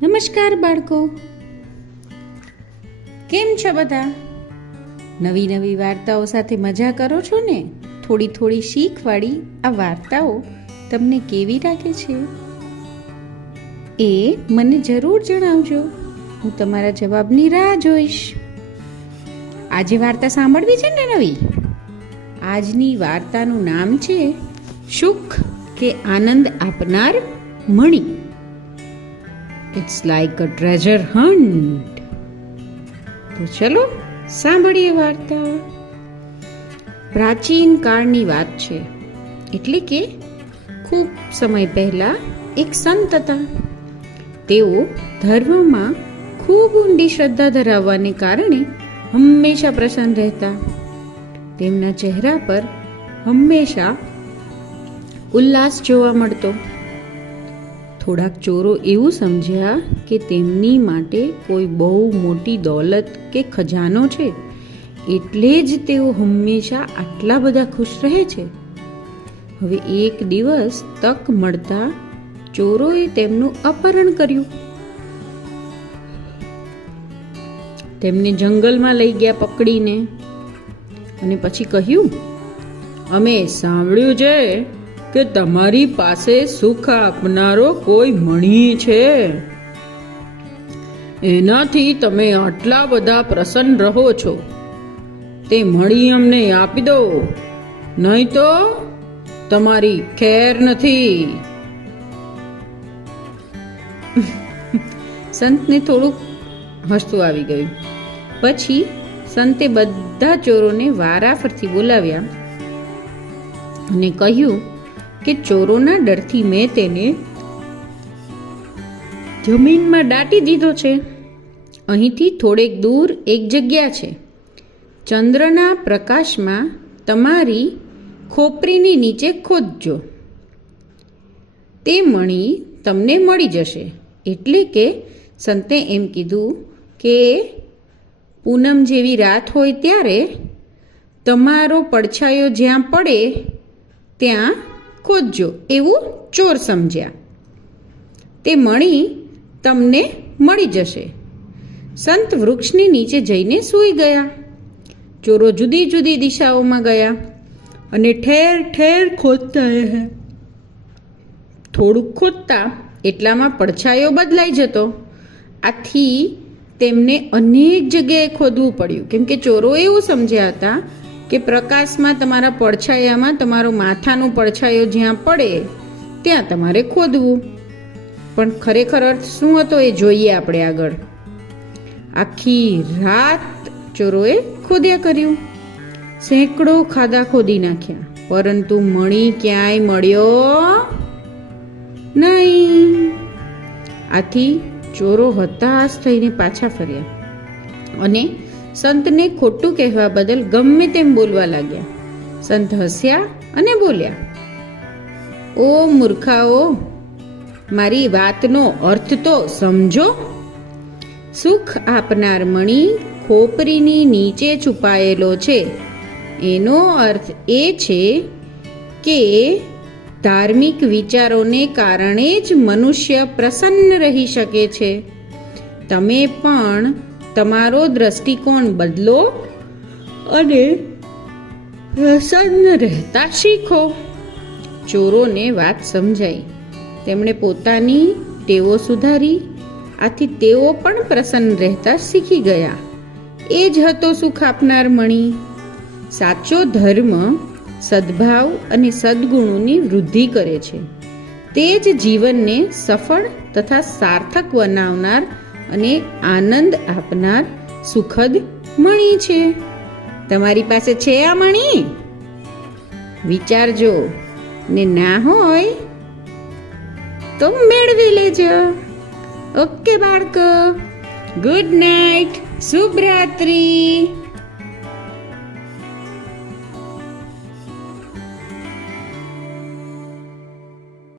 નમસ્કાર બાળકો, કેમ છો બધા? નવી નવી વાર્તાઓ સાથે મજા કરો છો ને? થોડી થોડી શીખવાળી આ વાર્તાઓ તમને કેવી લાગે છે એ મને જરૂર જણાવજો. હું તમારા જવાબની રાહ જોઈશ. આજે વાર્તા સાંભળવી છે ને નવી? આજની વાર્તાનું નામ છે સુખ કે આનંદ આપનાર મણી. It's like a treasure hunt. તો ચલો સાંભળીએ વાર્તા. પ્રાચીન કાળની વાત છે, એટલે કે ખૂબ સમય પહેલા એક સંત હતા. તેઓ ધર્મમાં ખૂબ ઊંડી શ્રદ્ધા ધરાવવાને કારણે હંમેશા પ્રસન્ન રહેતા. તેમના ચહેરા પર હંમેશા ઉલ્લાસ જોવા મળતો. થોડાક ચોરો એવું સમજ્યા કે તેમની માટે કોઈ બહુ મોટી દોલત કે ખજાનો છે, એટલે જ તેઓ હંમેશા આટલા બધા ખુશ રહે છે. હવે એક દિવસ તક મળતા ચોરોએ તેમનું અપહરણ કર્યું. તેમને જંગલમાં લઈ ગયા પકડીને, અને પછી કહ્યું, અમે સાંભળ્યું છે કે તમારી પાસે સુખ આપનારો કોઈ મણી છે. એનાથી તમે આટલા બધા પ્રસન્ન રહો છો. તે મણી અમને આપી દો, નહીં તો તમારી ખેર નથી. સંતને થોડુંક હસવું આવી ગયું. પછી સંતે બધા ચોરોને વારાફરતી બોલાવ્યા અને કહ્યું કે ચોરોના ડરથી મેં તેને જમીનમાં દાટી દીધો છે. અહીંથી થોડેક દૂર એક જગ્યા છે. ચંદ્રના પ્રકાશમાં તમારી ખોપરીની નીચે ખોદજો. તે મણી તમને મળી જશે. એટલે કે સંતે એમ કીધું કે પૂનમ જેવી રાત હોય ત્યારે તમારો પડછાયો જ્યાં પડે ત્યાં ખોદજો, એવું ચોર સમજ્યા. તે મણી તમને મળી જશે. સંત વૃક્ષની નીચે જઈને સૂઈ ગયા. ચોરો જુદી જુદી દિશાઓમાં ગયા અને ઠેર ઠેર ખોદતા રહ્યા. થોડુંક ખોદતા એટલામાં પડછાયો બદલાઈ જતો. આથી તેમને અનેક જગ્યાએ ખોદવું પડ્યું, કેમ કે ચોરો એવું સમજ્યા હતા કે પ્રકાશમાં તમારા પડછાયામાં તમારો માથાનો પડછાયો જ્યાં પડે ત્યાં તમારે ખોદવું. પણ ખરેખર અર્થ શું હતો એ જોઈએ આપણે આગળ. આખી રાત ચોરોએ ખોદ્યા કર્યું. સેંકડો ખાડા ખોદી નાખ્યા, પરંતુ મણી ક્યાંય મળ્યો નહીં. આથી ચોરો હતાશ થઈને પાછા ફર્યા અને સંતને ખોટું કહેવા બદલ ગમે તેમ બોલવા લાગ્યા. સંત હસ્યા અને બોલ્યા, ઓ મૂર્ખાઓ, મારી વાતનો અર્થ તો સમજો. સુખ આપનાર મણી ખોપરીની નીચે છુપાયેલો છે. એનો અર્થ એ છે કે ધાર્મિક વિચારોને કારણે જ મનુષ્ય પ્રસન્ન રહી શકે છે. તમે પણ તમારો દ્રષ્ટિકોણ બદલો અને પ્રસન્ન રહેતા શીખો. ચોરોને વાત સમજાઈ. તેમણે પોતાની ટેવો સુધારી. આથી તેઓ પણ પ્રસન્ન રહેતા શીખી ગયા. એ જ હતો સુખ આપનાર મણી. સાચો ધર્મ સદ્ભાવ અને સદ્ગુણોની વૃદ્ધિ કરે છે. તે જ જીવનને સફળ તથા સાર્થક બનાવનાર અને આનંદ આપનાર સુખદ મણી છે. તમારી પાસે છે આ મણી? વિચારજો, ને ના હોય તો મેળવી લેજો. ઓકે બાળકો, ગુડ નાઇટ, શુભરાત્રી.